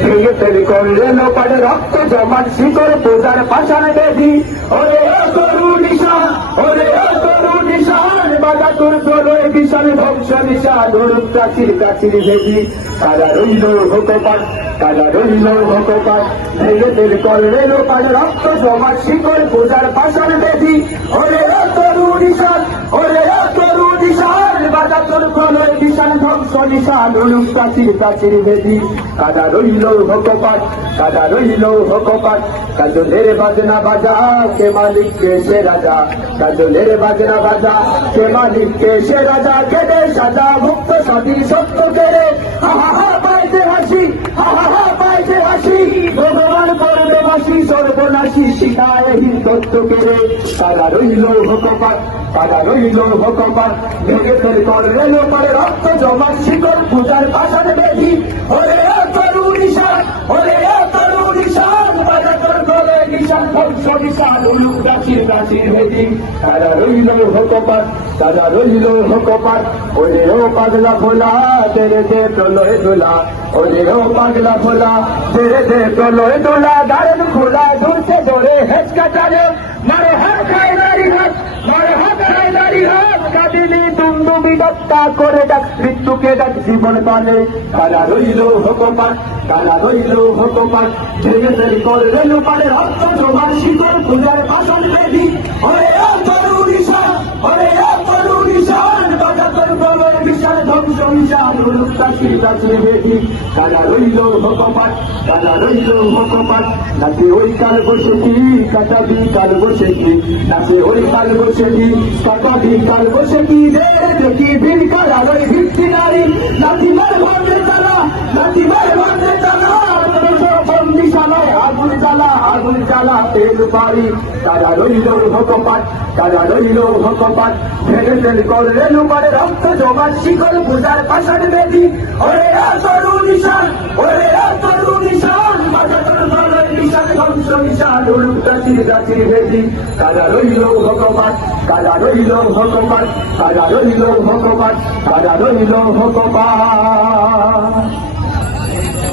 ভেঙে তৈরি করলে লোপারে রক্ত জমান শিকড় পূজার পাশান বেদি ওরে তরু নিশান ওরে তরু নিশান বাধা তোর প্রলয় বিশাল ধ্বংস নিশান ধরুন প্রাচীর প্রাচীর ভেদি তারা রইল ভোকপাত তারা রইল ভোকপাত ভেঙে তৈরি করলে লোপারে রক্ত জমান শিকড় পূজার পাশান বেদি ওরে তরু নিশান ওরে তরু নিশান বাধা তোর প্রলয় বিশাল ধ্বংস নিশান ধরুন প্রাচীর প্রাচীর ভেদি কাদা রইল ভোকপাত কাদা রইল ভোকপাত কাজলের বাজনা বাজা কে মালিক কে সে রাজা কাজলের বাজনা বাজা কে মালিক কে সে রাজা কেটে সাজা মুক্ত স্বাধীন সত্য কেড়ে হা হা হা পাইতে হাসি হা হা হা পাইতে হাসি ভগবান করবে হাসি সর্বনাশী শিখায় হিন্দত্ব কেড়ে কাদা রইল ভোকপাত কাদা রইল ভোকপাত ভেঙে তৈরি করলে লোপারে রক্ত জমা শিকড় পূজার পাশান বেদি ওরে তরু নিশান ওরে তরু নিশান বাজা তোর গলে নিশান ধ্বংস নিশান উলুক প্রাচীর প্রাচীর ভেদি কাদা রইল ভোকপাত কাদা রইল ভোকপাত ওরে ও পাগলা ভোলা তেরে দে প্রলয় দোলা ওরে ও পাগলা ভোলা তেরে দে প্রলয় দোলা দারুণ খোলা ধরছে জোরে হেঁচকা চালে মারে হাত খায় নারী হাত মারে হাত খায় নারী হাত কাঁদিনি দুন্দু বিদত্তা করে ডাক মৃত্যুকে ডাক জীবন পালে কালা রইল ভোকপাত কালা রইল ভোকপাত ভেঙে তৈরি করলে লোপারে রক্ত জমার শিকড় পূজার পাশন বেদি ওরে তরু নিশান ওরে তরু নিশান বাজা তোর প্রলয় বিশাল ধ্বংস নিশান উলুক প্রাচীর প্রাচীর বেদি কালা রইল ভোকপাত কালা রইল ভোকপাত নাচে ওই কাল বসে কি কাটাবি কাল বসে কি নাচে ওই কাল বসে কি কাটাবি কাল বসে কি রে দেখি ভিন কালার ওই ভিত্তি নারী লাঠিমার ভাঙে তালা লাঠিমার ভাঙে তালা বন্দি শালায় আগুন জ্বালা আগুন জ্বালা তেল বাড়ি তারা রইল ভোকপাত তারা রইল ভোকপাত ভেঙে তেল করলে লোপারে রক্ত জমা শিকড় পূজার পাশান বেদি ওরে তরু নিশান ওরে তরু নিশান বাজা তোর প্রলয় নিশান ধ্বংস নিশান উলুক প্রাচীর প্রাচীর ভেদি তারা রইল ভোকপাত তারা রইল ভোকপাত তারা রইল ভোকপাত তারা রইল ভোকপাত।